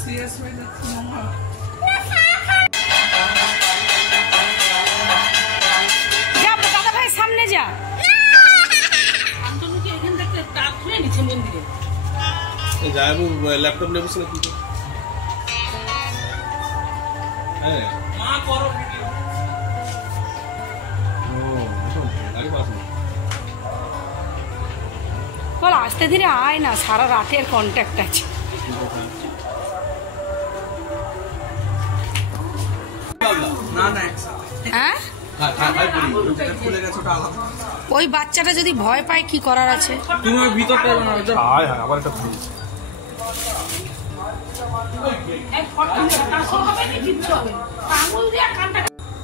Serious হয়ে যাচ্ছে মামা। যা দাদা ভাই সামনে যা। শান্তনুকে এখান থেকে ডাক খুলে নিচে মন্দিরে যাই ল্যাপটপ নেবো না কি হ্যাঁ মা করো ভিডিও। গাড়ি পাস না বল আস্তে ধীরে আয় না, সারা রাতের কন্ট্যাক্ট আছে। না না হ্যাঁ ওই বাচ্চাটা যদি ভয় পায় কি করার আছে? তুমি ওই ভিতরটা এলো না। হায় হায় আবার একটা ফোন এক ফটো টাসো হবে না কিচ্ছু হবে না। আঙুল দিয়ে কানটা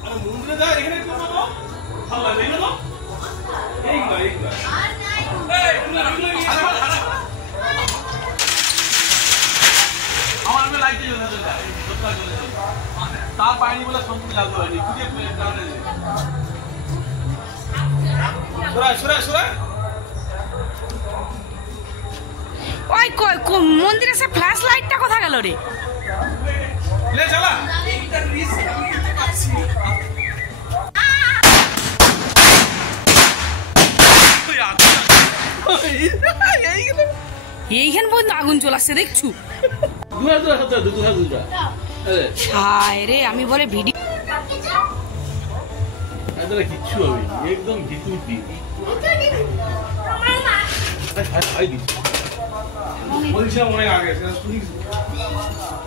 আরে মুন্ডে যা এখানে কি করব ভালো লাগে না এই গাই এই আমার মে লাইটে জ্বলে যায় সবটা জ্বলে যায় তার পানি বলে সম্পূর্ণ লাগলো হয়নি খুঁজে কারণে সুরা সুরা ওই মন্দিরে সে ফ্ল্যাশ লাইটটা কোথা গেল রে? লে চলা এইখান পর্যন্ত আগুন চলে আসছে দেখছু? হায় রে, আমি বলে ভিডিও কিচ্ছু হবে একদম ভিতুটি অনেক আগে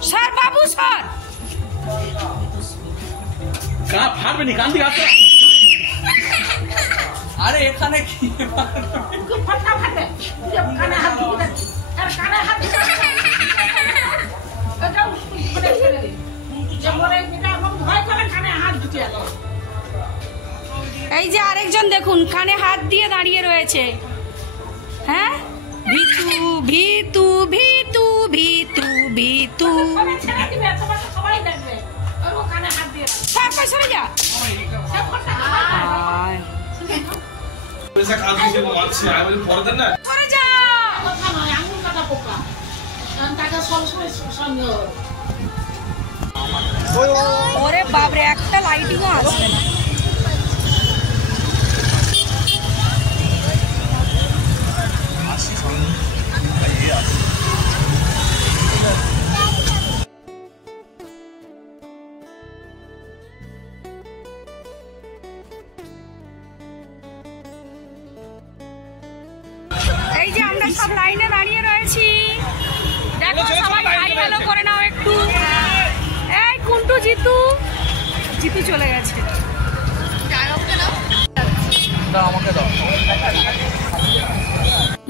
স্যার বাবু স্যার ফাটবে নি কান দিকে আসতে আরে এখানে কি ফাটা ফাটে কানে হাত দিতে আর কানে হাত দিতে এটা করে ছেড়ে দে যেমন এটা আমার ভয় করে কানে হাত দিতে। এই যে আরেকজন দেখুন কানে হাত দিয়ে দাঁড়িয়ে রয়েছে। হ্যাঁ ভিতু ভিতু ভিতু ভিতু ভিতু সবাই দেখবে কানে হাত দিয়ে সরে যা। আয়, কাল থেকে মারছি আমি পরে না সরে যা। কথা নয় আঙুল কাটা পোকা টাকা সবসময় সন্দেহ। ওরে বাপরে, একটা লাইটিংও আসবে না। এই যে আমরা সব লাইনে দাঁড়িয়ে রয়েছি, দেখো সবাই হাই হ্যালো করে নাও একটু। এই কুন্টু জিতু জিতু চলে গেছে।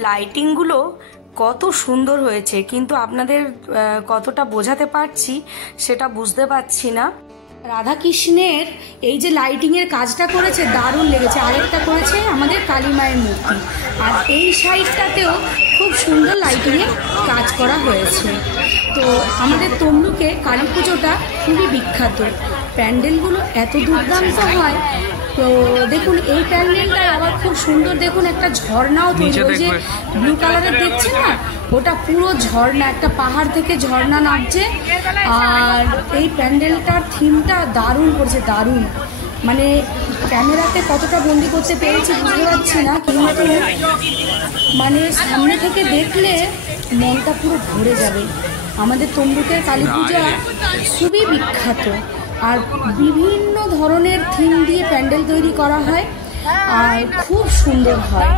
লাইটিংগুলো কত সুন্দর হয়েছে, কিন্তু আপনাদের কতটা বোঝাতে পারছি সেটা বুঝতে পারছি না। রাধাকৃষ্ণের এই যে লাইটিং এর কাজটা করেছে দারুণ লেগেছে। আরেকটা করেছে আমাদের কালী মায়ের মূর্তি, আর এই সাইডটাতেও খুব সুন্দর লাইটিং এর কাজ করা হয়েছে। তো আমাদের তমলুকে কালী পুজোটা খুবই বিখ্যাত, প্যান্ডেলগুলো এত দুর্দান্ত হয়। তো দেখুন এই প্যান্ডেলটায় আবার খুব সুন্দর, দেখুন একটা ঝর্ণাও তৈরি, ওই যে ব্লু কালারের দেখছেন না, ওটা পুরো ঝর্ণা, একটা পাহাড় থেকে ঝর্ণা নামছে। আর এই প্যান্ডেলটার থিমটা দারুণ করেছে, দারুণ। মানে ক্যামেরাতে কতটা বন্দি করতে পেরেছি বুঝতে পারছি না, কিন্তু মানে সামনে থেকে দেখলে মনটা পুরো ভরে যাবে। আমাদের তমলুকের কালী পূজা খুবই বিখ্যাত, আর বিভিন্ন ধরনের থিম দিয়ে প্যান্ডেল তৈরি করা হয় আর খুব সুন্দর হয়।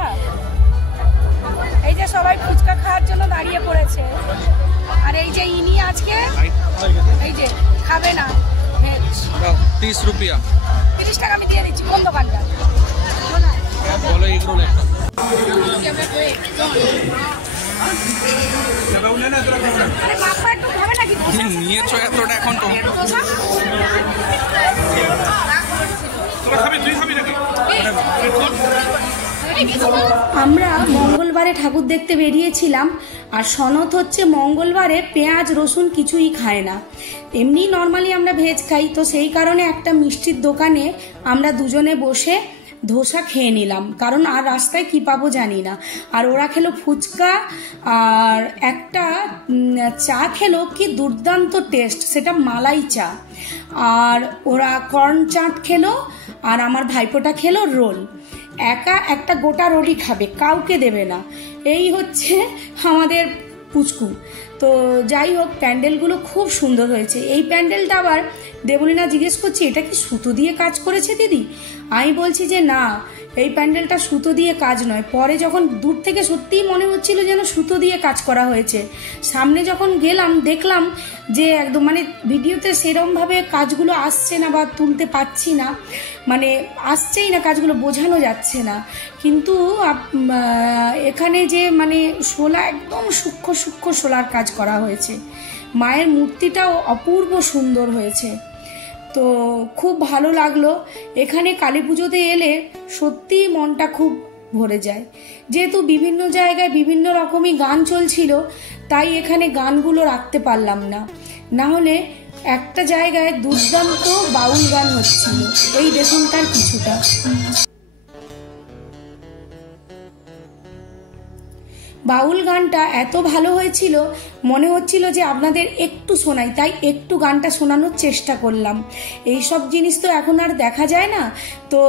এই যে সবাই ফুচকা খাওয়ার জন্য দাঁড়িয়ে পড়েছে, আর এই যে ইনি আজকে এই যে খাবে না, 30 रुपया 30 টাকা আমি দিয়ে দিচ্ছি। কোন দোকানটা बोलो एक रोल একটা আরে বাবা একটু খাবে নাকি? নিয়েছো এতটা এখন তো আমরা মঙ্গলবারে ঠাকুর দেখতে বেরিয়েছিলাম, আর সনদ হচ্ছে মঙ্গলবারে পেঁয়াজ রসুন কিছুই খায় না। এমনি নর্মালি আমরা ভেজ খাই, তো সেই কারণে একটা মিষ্টির দোকানে আমরা দুজনে বসে ধোসা খেয়ে নিলাম, কারণ আর রাস্তায় কি পাবো জানি না। আর ওরা খেলো ফুচকা আর একটা চা খেলো, কি দুর্দান্ত টেস্ট, সেটা মালাই চা। আর ওরা কর্ন চাট খেলো, আর আমার ভাইপোটা খেলো রোল। একা একটা গোটা রোলই খাবে, কাউকে দেবে না। এই হচ্ছে আমাদের পুচকু। তো যাই হোক, প্যান্ডেলগুলো খুব সুন্দর হয়েছে। এই প্যান্ডেলটা আবার দেবলীনা জিজ্ঞেস করছি, এটা কি সুতো দিয়ে কাজ করেছে দিদি? আমি বলছি যে না, এই প্যান্ডেলটা সুতো দিয়ে কাজ নয়। পরে যখন দূর থেকে সত্যিই মনে হচ্ছিল যেন সুতো দিয়ে কাজ করা হয়েছে, সামনে যখন গেলাম দেখলাম যে একদম মানে ভিডিওতে সেরমভাবে কাজগুলো আসছে না বা তুলতে পারছি না, মানে আসছেই না, কাজগুলো বোঝানো যাচ্ছে না। কিন্তু এখানে যে মানে শোলা, একদম সূক্ষ্ম সূক্ষ্ম শোলার কাজ করা হয়েছে। মায়ের মূর্তিটাও অপূর্ব সুন্দর হয়েছে। তো খুব ভালো লাগলো। এখানে কালী পুজোতে এলে সত্যিই মনটা খুব ভরে যায়। যেহেতু বিভিন্ন জায়গায় বিভিন্ন রকমই গান চলছিল, তাই এখানে গানগুলো রাখতে পারলাম না, না হলে একটা জায়গায় দুর্দান্ত বাউল গান হচ্ছিল। এই দেখুন তার কিছুটা। বাউল গানটা এত ভালো হয়েছিল, মনে হচ্ছিল যে আপনাদের একটু শোনাই, তাই একটু গানটা শোনানোর চেষ্টা করলাম। এইসব জিনিস তো এখন আর দেখা যায় না, তো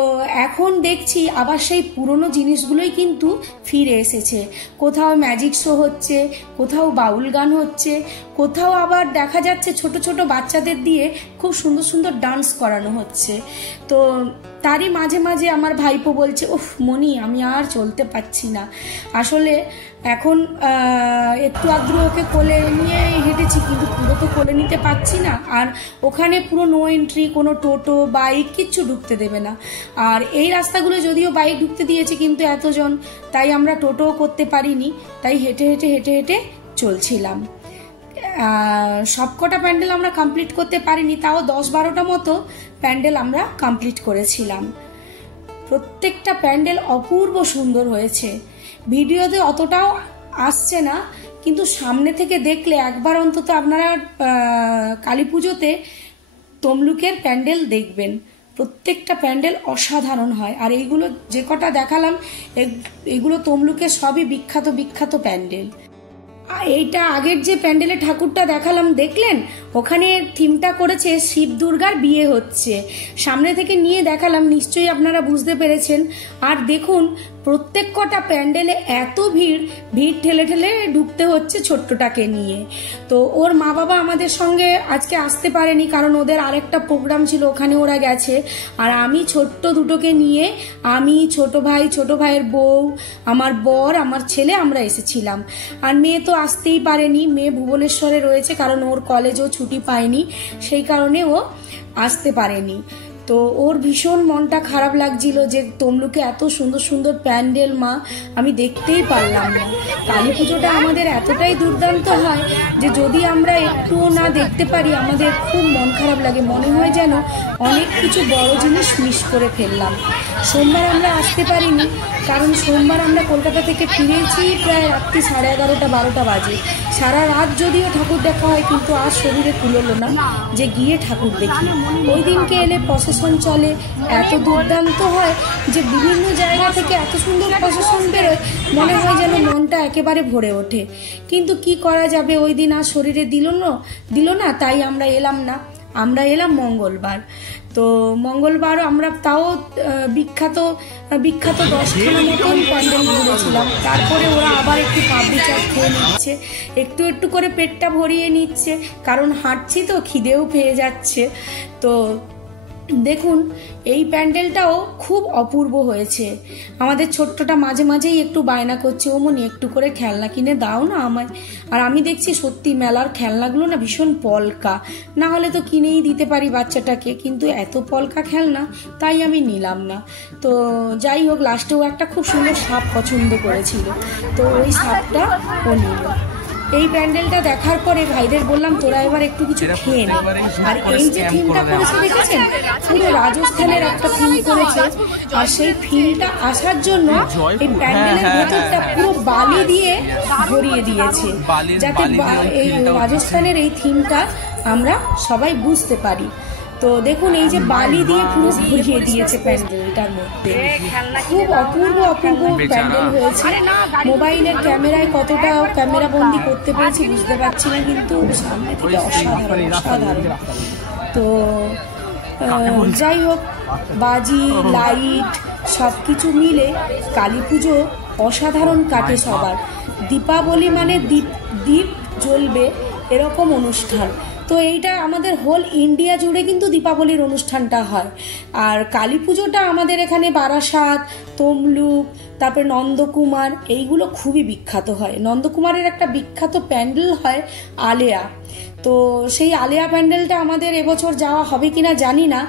এখন দেখছি আবার সেই পুরনো জিনিসগুলোই কিন্তু ফিরে এসেছে। কোথাও ম্যাজিক শো হচ্ছে, কোথাও বাউল গান হচ্ছে, কোথাও আবার দেখা যাচ্ছে ছোট ছোট বাচ্চাদের দিয়ে খুব সুন্দর সুন্দর ডান্স করানো হচ্ছে। তো তারই মাঝে মাঝে আমার ভাইপো বলছে, উফ মনি, আমি আর চলতে পারছি না। আসলে এখন একটু আগ্রহ ওকে কোলে নিয়ে হেঁটেছি, কিন্তু পুরো তো কোলে নিতে পারছি না। আর ওখানে পুরো নো এন্ট্রি, কোনো টোটো বাইক কিচ্ছু ঢুকতে দেবে না। আর এই রাস্তাগুলো যদিও বাইক ঢুকতে দিয়েছে, কিন্তু এতজন, তাই আমরা টোটোও করতে পারিনি, তাই হেঁটে হেঁটে হেঁটে হেঁটে চলছিলাম। সবকটা প্যান্ডেল আমরা কমপ্লিট করতে পারিনি, তাও 10-12টা মতো প্যান্ডেল আমরা কমপ্লিট করেছিলাম। প্রত্যেকটা প্যান্ডেল অপূর্ব সুন্দর হয়েছে। ভিডিওতে অতটাও আসছে না, কিন্তু সামনে থেকে দেখলে একবার অন্তত আপনারা কালী পুজোতে তমলুকের প্যান্ডেল দেখবেন। প্রত্যেকটা প্যান্ডেল অসাধারণ হয়। আর এইগুলো যে কটা দেখালাম, এগুলো তমলুকের সবই বিখ্যাত বিখ্যাত প্যান্ডেল। এইটা আগের যে প্যান্ডেলে ঠাকুরটা দেখালাম, দেখলেন ওখানে থিমটা করেছে শিব দুর্গার বিয়ে হচ্ছে। সামনে থেকে নিয়ে দেখালাম, নিশ্চয়ই আপনারা বুঝতে পেরেছেন। আর দেখুন প্রত্যেক কটা প্যান্ডেলে এত ভিড় ঠেলে ঠেলে ঢুকতে হচ্ছে ছোট্টটাকে নিয়ে। তো ওর মা বাবা আমাদের সঙ্গে আজকে আসতে পারেনি, কারণ ওদের আরেকটা প্রোগ্রাম ছিল, ওখানে ওরা গেছে। আর আমি ছোট্ট দুটোকে নিয়ে, আমি, ছোট ভাই, ছোট ভাইয়ের বউ, আমার বর, আমার ছেলে, আমরা এসেছিলাম। আর মেয়ে তো আসতেই পারেনি, মেয়ে ভুবনেশ্বরে রয়েছে, কারণ ওর কলেজও ছুটি পায়নি, সেই কারণে ও আসতে পারেনি। তো ওর ভীষণ মনটা খারাপ লাগছিল যে তমলুকে এত সুন্দর সুন্দর প্যান্ডেল মা আমি দেখতেই পারলাম না। কালী পুজোটা আমাদের এতটাই দুর্দান্ত হয় যে যদি আমরা একটুও না দেখতে পারি, আমাদের খুব মন খারাপ লাগে, মনে হয় যেন অনেক কিছু বড় জিনিস মিস করে ফেললাম। সোমবার আমরা আসতে পারিনি, কারণ সোমবার আমরা কলকাতা থেকে ফিরেছি প্রায় রাত্রি 11:30-12টা বাজে। সারা রাত যদিও ঠাকুর দেখা হয়, কিন্তু আর শরীরে কুলোলো না যে গিয়ে ঠাকুর দেখি। ওই দিনকে এলে প্রসেশন চলে, এত দুর্দান্ত হয় যে বিভিন্ন জায়গা থেকে এত সুন্দর প্রসেশন বেরোয়, মনে হয় যেন মনটা একেবারে ভরে ওঠে। কিন্তু কি করা যাবে, ওই দিন আর শরীরে দিল না, তাই আমরা এলাম না। আমরা এলাম মঙ্গলবার। তো মঙ্গলবার আমরা তাও বিখ্যাত 10খানা মতন প্যান্ডেল ঘুরেছিলাম। তারপরে ওরা আবার একটু পাপড়ি চাট খেয়ে নিচ্ছে, একটু একটু করে পেটটা ভরিয়ে নিচ্ছে, কারণ হাঁটছি তো, খিদেও পেয়ে যাচ্ছে। তো দেখুন এই প্যান্ডেলটাও খুব অপূর্ব হয়েছে। আমাদের ছোট্টটা মাঝে মাঝেই একটু বায়না করছে, ও মনি একটু করে খেলনা কিনে দাও না আমায়। আর আমি দেখছি সত্যি মেলার খেলনাগুলো না ভীষণ পলকা, না হলে তো কিনেই দিতে পারি বাচ্চাটাকে, কিন্তু এত পলকা খেলনা, তাই আমি নিলাম না। তো যাই হোক, লাস্টেও একটা খুব সুন্দর সাপ পছন্দ করেছিল, তো ওই সাপটা ও নিল। এই প্যান্ডেলটা দেখার পরে ভাইদের বললাম, তোরা এবার একটু কিছু খেয়ে নে। আর এই যে থিমটা করেছে দেখেছেন, পুরো রাজস্থানের একটা থিম করেছে। আর সেই থিমটা আসার জন্য এই প্যান্ডেলের ভেতরটা পুরো বালি দিয়ে ভরিয়ে দিয়েছে, যাতে এই রাজস্থানের এই থিমটা আমরা সবাই বুঝতে পারি। তো দেখুন এই যে বালি দিয়ে পুরো ভরিয়ে দিয়েছে প্যান্ডেলটার মধ্যে, খুব অপূর্ব অপূর্ব প্যান্ডেল হয়েছে। মোবাইলের ক্যামেরায় কতটা ক্যামেরা বন্দি করতে পেরেছি বুঝতে পারছি না, কিন্তু সামনে থেকে অসাধারণ অসাধারণ। তো যাই হোক, বাজি লাইট সব কিছু মিলে কালী পুজো অসাধারণ কাটে সবার। দীপাবলি মানে দ্বীপ দ্বীপ জ্বলবে এরকম অনুষ্ঠান। তো এইটা আমাদের হোল ইন্ডিয়া জুড়ে কিন্তু দীপাবলির অনুষ্ঠানটা হয়। আর কালী পুজোটা আমাদের এখানে বারাসাত, তমলুক, তারপরে নন্দকুমার এইগুলো খুবই বিখ্যাত হয়। নন্দকুমারের একটা বিখ্যাত প্যান্ডেল হয় আলেয়া। তো সেই আলেয়া প্যান্ডেলটা আমাদের এবছর যাওয়া হবে কিনা জানি না,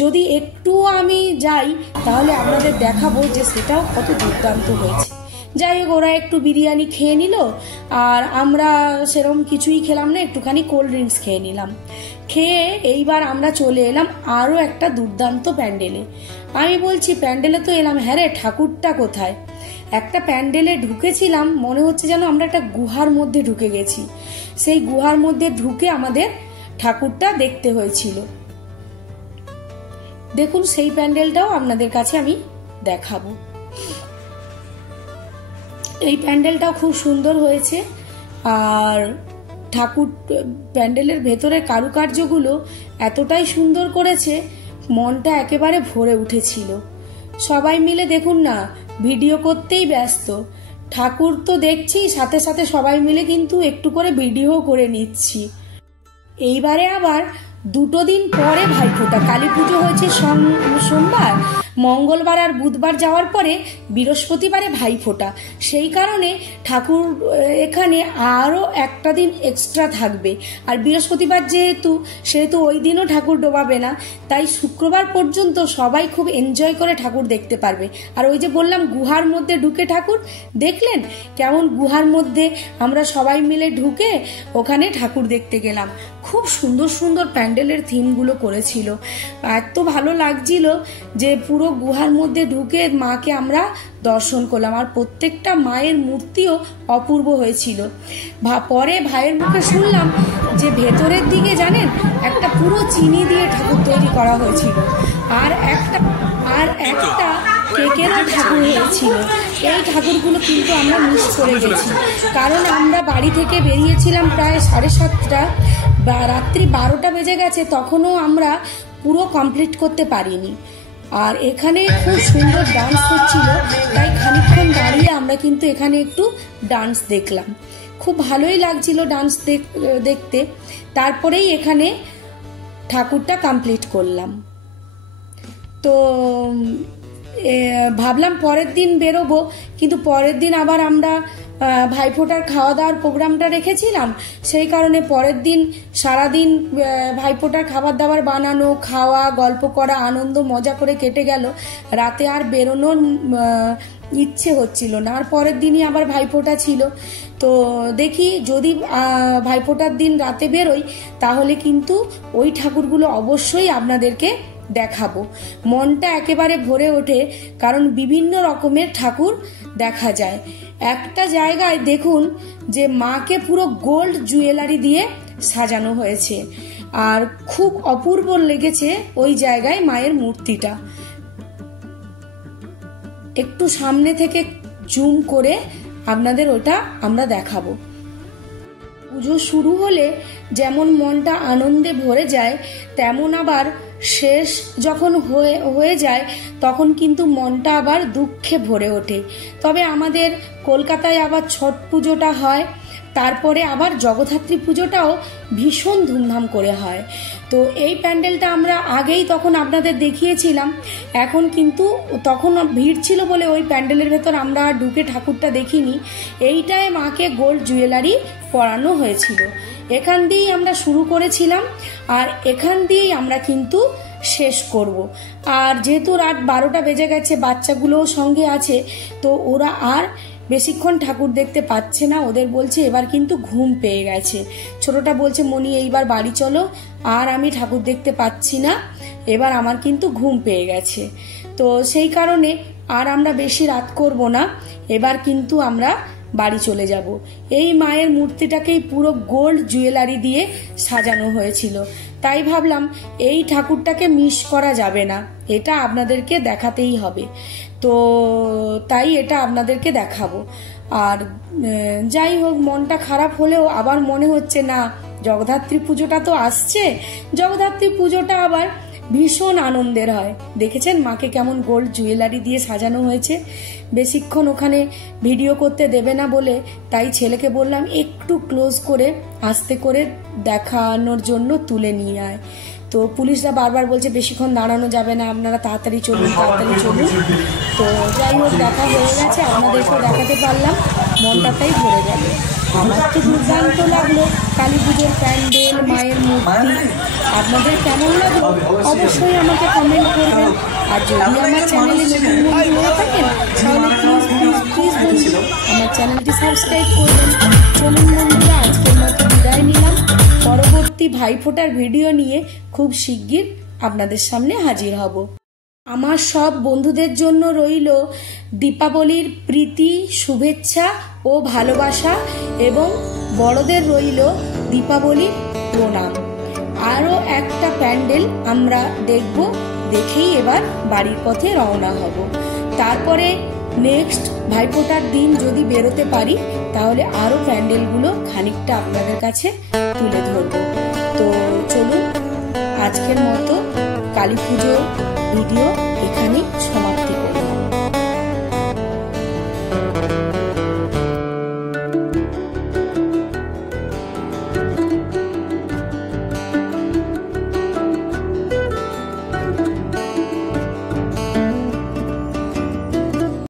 যদি একটু আমি যাই তাহলে আপনাদের দেখাবো যে সেটাও কত দুর্দান্ত হয়েছে। যাই হোক, ওরা একটু বিরিয়ানি খেয়ে নিল আর আমরা সেরকম কিছুই খেলাম না, একটুখানি কোল্ড ড্রিঙ্কস খেয়ে নিলাম। খেয়ে এইবার আমরা চলে এলাম আরও একটা দুর্দান্ত প্যান্ডেলে। আমি বলছি প্যান্ডেলে তো এলাম, হ্যাঁ রে ঠাকুরটা কোথায়? একটা প্যান্ডেলে ঢুকেছিলাম, মনে হচ্ছে যেন আমরা একটা গুহার মধ্যে ঢুকে গেছি। সেই গুহার মধ্যে ঢুকে আমাদের ঠাকুরটা দেখতে হয়েছিল। দেখুন সেই প্যান্ডেলটাও আপনাদের কাছে আমি দেখাবো। এই প্যান্ডেলটাও খুব সুন্দর হয়েছে। আর ঠাকুর প্যান্ডেলের ভেতরের কারুকার্যগুলো এতটাই সুন্দর করেছে, মনটা একেবারে ভরে উঠেছিল। সবাই মিলে দেখুন না ভিডিও করতেই ব্যস্ত। ঠাকুর তো দেখছি, সাথে সাথে সবাই মিলে কিন্তু একটু করে ভিডিও করে নিচ্ছি। এইবারে আবার 2 দিন পরে ভাইফোঁটা। কালী পুজো হয়েছে সোমবার, মঙ্গলবার আর বুধবার যাওয়ার পরে বৃহস্পতিবারে ভাইফোঁটা। সেই কারণে ঠাকুর এখানে আরও একটা দিন এক্সট্রা থাকবে। আর বৃহস্পতিবার সেহেতু ওই দিনও ঠাকুর ডোবাবে না, তাই শুক্রবার পর্যন্ত সবাই খুব এনজয় করে ঠাকুর দেখতে পারবে। আর ওই যে বললাম গুহার মধ্যে ঢুকে ঠাকুর দেখলেন, কেমন গুহার মধ্যে আমরা সবাই মিলে ঢুকে ওখানে ঠাকুর দেখতে গেলাম। খুব সুন্দর সুন্দর প্যান্ডেলের থিমগুলো করেছিল, এত ভালো লাগছিল যে পুরো গুহার মধ্যে ঢুকে মাকে আমরা দর্শন করলাম। আর প্রত্যেকটা মায়ের মূর্তিও অপূর্ব হয়েছিল। পরে ভাইয়ের মুখে শুনলাম যে ভেতরের দিকে জানেন একটা পুরো চিনি দিয়ে ঠাকুর তৈরি করা হয়েছিল, আর একটা কেকেরও ঠাকুর হয়েছিল। এই ঠাকুরগুলো কিন্তু আমরা মিস করে গেছি, কারণ আমরা বাড়ি থেকে বেরিয়েছিলাম প্রায় 7:30, রাত্রি 12টা বেজে গেছে, তখনও আমরা পুরো কমপ্লিট করতে পারিনি। আর এখানে খুব সুন্দর ডান্স হচ্ছিল, তাই খানিকক্ষণ দাঁড়িয়ে আমরা কিন্তু এখানে একটু ডান্স দেখলাম। খুব ভালোই লাগছিল ডান্স দেখতে। তারপরেই এখানে ঠাকুরটা কমপ্লিট করলাম। তো ভাবলাম পরের দিন বেরোবো, কিন্তু পরের দিন আবার আমরা ভাইফোঁটার খাওয়া দাওয়ার প্রোগ্রামটা রেখেছিলাম। সেই কারণে পরের দিন সারাদিন ভাইফোঁটার খাবার দাবার বানানো, খাওয়া, গল্প করা, আনন্দ মজা করে কেটে গেল। রাতে আর বেরোনোর ইচ্ছে হচ্ছিল না। আর পরের দিনই আবার ভাইফোঁটা ছিল। তো দেখি যদি ভাইফোঁটার দিন রাতে বেরোই তাহলে কিন্তু ওই ঠাকুরগুলো অবশ্যই আপনাদেরকে দেখাবো। মনটা একেবারে ভরে ওঠে, কারণ বিভিন্ন রকমের ঠাকুর দেখা যায়। একটা জায়গায় দেখুন যে মাকে পুরো গোল্ড জুয়েলারি দিয়ে সাজানো হয়েছে, আর খুব অপূর্ব লেগেছে ওই জায়গায় মায়ের মূর্তিটা। একটু সামনে থেকে জুম করে আপনাদের ওটা আমরা দেখাবো। পুজো শুরু হলে যেমন মনটা আনন্দে ভরে যায়, তেমন আবার শেষ যখন হয়ে যায় তখন কিন্তু মনটা আবার দুঃখে ভরে ওঠে। তবে আমাদের কলকাতায় আবার ছট পুজোটা হয়, তারপরে আবার জগদ্ধাত্রী পুজোটাও ভীষণ ধুমধাম করে হয়। তো এই প্যান্ডেলটা আমরা আগেই তখন আপনাদের দেখিয়েছিলাম। এখন কিন্তু তখন ভিড় ছিল বলে ওই প্যান্ডেলের ভেতর আমরা ঢুকে ঠাকুরটা দেখিনি। এইটায় মাকে গোল্ড জুয়েলারি পরানো হয়েছিল। এখান দিয়েই আমরা শুরু করেছিলাম আর এখান দিয়েই আমরা কিন্তু শেষ করব। আর যেহেতু রাত 12টা বেজে গেছে, বাচ্চাগুলোও সঙ্গে আছে, তো ওরা আর বেশিক্ষণ ঠাকুর দেখতে পাচ্ছে না। ওদের বলছে এবার কিন্তু ঘুম পেয়ে গেছে। ছোটটা বলছে মনি এইবার বাড়ি চলো, আর আমি ঠাকুর দেখতে পাচ্ছি না, এবার আমার কিন্তু ঘুম পেয়ে গেছে। তো সেই কারণে আর আমরা বেশি রাত করব না, এবার কিন্তু আমরা বাড়ি চলে যাব। এই মায়ের মূর্তিটাকেই পুরো গোল্ড জুয়েলারি দিয়ে সাজানো হয়েছিল, তাই ভাবলাম এই ঠাকুরটাকে মিস করা যাবে না, এটা আপনাদেরকে দেখাতেই হবে। তো তাই এটা আপনাদেরকে দেখাবো। আর যাই হোক, মনটা খারাপ হলেও আবার মনে হচ্ছে না, জগদ্ধাত্রী পুজোটা তো আসছে, জগদ্ধাত্রী পুজোটা আবার ভীষণ আনন্দের হয়। দেখেছেন মাকে কেমন গোল্ড জুয়েলারি দিয়ে সাজানো হয়েছে। বেশিক্ষণ ওখানে ভিডিও করতে দেবে না বলে তাই ছেলেকে বললাম একটু ক্লোজ করে আস্তে করে দেখানোর জন্য তুলে নিয়ে আয়। তো পুলিশরা বারবার বলছে বেশিক্ষণ দাঁড়ানো যাবে না, আপনারা তাড়াতাড়ি চলুন, তাড়াতাড়ি চলুন। তো যাই হোক, দেখা হয়ে গেছে, আপনাদেরকেও দেখাতে পারলাম, মনটাই ভরে গেল। আমার তো দুর্দান্ত লাগলো কালী পুজোর প্যান্ডেল, মায়ের মূর্তি। আপনাদের কেমন লাগলো অবশ্যই আমাকে কমেন্ট করবেন। আর যদি আমার চ্যানেলে নতুন বন্ধু হয়ে থাকেন তাহলে প্লিজ প্লিজ প্লিজ বন্ধু আমার চ্যানেলটি সাবস্ক্রাইব করবেন। চলুন বন্ধুরা, আজকের মতো বিদায় নিলাম। পরবর্তী ভাইফোঁটার ভিডিও নিয়ে খুব শিগগির আপনাদের সামনে হাজির হব। আমার সব বন্ধুদের জন্য রইল দীপাবলির প্রীতি, শুভেচ্ছা ও ভালোবাসা, এবং বড়দের রইল দীপাবলির প্রণাম। আরও একটা প্যান্ডেল আমরা দেখব, দেখেই এবার বাড়ির পথে রওনা হব। তারপরে নেক্সট ভাইফোঁটার দিন যদি বেরোতে পারি তাহলে আরও প্যান্ডেলগুলো খানিকটা আপনাদের কাছে তুলে ধরব। তো চলুন, আজকের মতো কালী পুজোর ভিডিও এখানেই